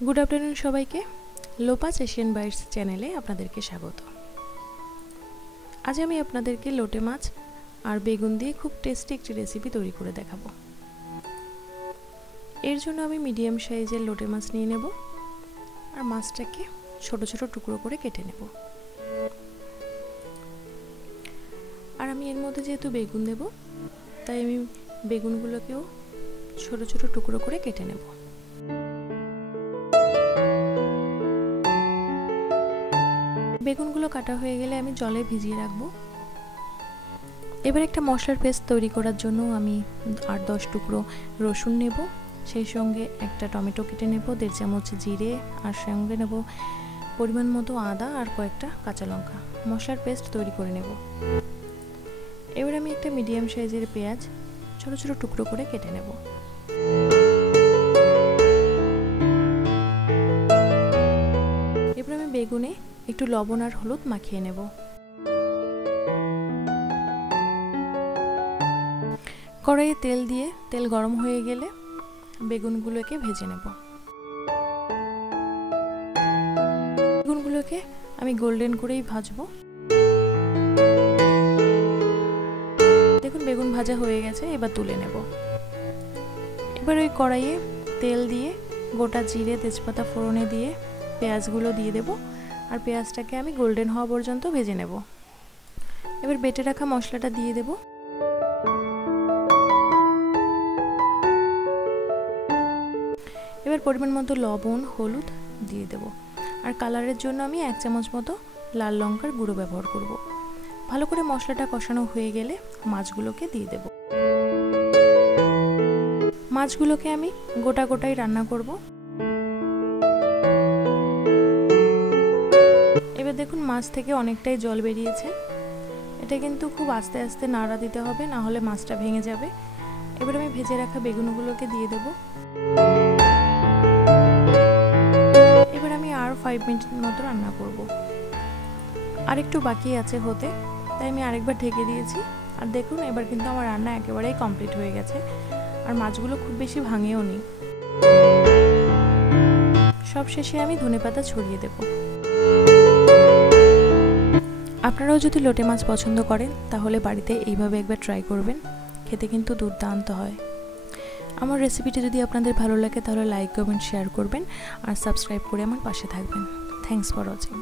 Good afternoon सबाइके लोपास Asian Bites चैनेले आपनादेरके स्वागत। आज आमी आपनादेरके लोटे माछ और बेगुन दिए खूब टेस्टी एक रेसिपि तैरी करे देखाबो। एर जोन्नो आमी मीडियम साइजेर लोटे माछ निये नेब और माछटाके छोटो छोटो टुकरो करे केटे नेब। और आमी एर मধ্যে जेहेतु बेगुन देब ताई आमी बेगुनगुलोकेও छोटो छोटो टुकरो करे केटे नेब। बेगुनगुलो काटा हয়ে গেলে আমি জলে ভিজিয়ে রাখবো। এবার একটা মশলার পেস্ট তৈরি করার জন্য আমি 8-10 টুকরো রসুন নেব, সেই সঙ্গে একটা টমেটো কেটে নেব, 1.5 চামচ জিরে আর সঙ্গে নেব পরিমাণ মতো আদা আর কয়েকটা কাঁচা লঙ্কা। মশলার পেস্ট তৈরি করে নেব। এবার আমি একটা মিডিয়াম সাইজের পেঁয়াজ ছোট ছোট টুকরো করে কেটে নেব। এবার আমি বেগুনে একটু লবণ আর হলুদ মাখিয়ে নেব। কড়াইয়ে তেল দিয়ে তেল গরম হয়ে গেলে বেগুনগুলোকে ভেজে নেব। বেগুনগুলোকে আমি গোল্ডেন করেই ভাজবো। দেখুন বেগুন ভাজা হয়ে গেছে, এবার তুলে নেব। এবার ওই কড়াইয়ে তেল দিয়ে গোটা জিরে তেজপাতা ফোড়নে দিয়ে পেঁয়াজগুলো দিয়ে দেব আর পেঁয়াজটাকে আমি গোল্ডেন হওয়া পর্যন্ত ভেজে নেব। এবার বেটে রাখা মশলাটা দিয়ে দেব। এবার পরিমাণ মতো লবণ হলুদ দিয়ে দেব আর কালারের জন্য আমি 1 চামচ মতো লাল লঙ্কার গুঁড়ো ব্যবহার করব। ভালো করে মশলাটা কষানো হয়ে গেলে মাছগুলোকে দিয়ে দেব। মাছগুলোকে আমি গোটা গোটাই রান্না করব। এবার দেখুন মাছ থেকে অনেকটাই জল বেরিয়েছে। এটা কিন্তু খুব আস্তে আস্তে নাড়া দিতে হবে, না হলে মাছটা ভেঙে যাবে। এবার আমি ভেজে রাখা বেগুনগুলোকে দিয়ে দেব। এবার আমি আর 5 মিনিট মতো রান্না করব। আর একটু বাকি আছে হতে, তাই আমি আরেকবার ঢেকে দিয়েছি। আর দেখুন এবার কিন্তু আমার রান্না একেবারেই কমপ্লিট হয়ে গেছে আর মাছগুলো খুব বেশি ভাঙেও নি। সব শেষে আমি ধনেপাতা ছড়িয়ে দেব। আপনারাও যদি লোটে মাছ পছন্দ করেন তাহলে বাড়িতে এইভাবে একবার ট্রাই করবেন, খেতে কিন্তু দুর্দান্ত হয়। আমার রেসিপিটি যদি আপনাদের ভালো লাগে তাহলে লাইক কমেন্ট শেয়ার করবেন আর সাবস্ক্রাইব করে আমার পাশে থাকবেন। Thanks for watching.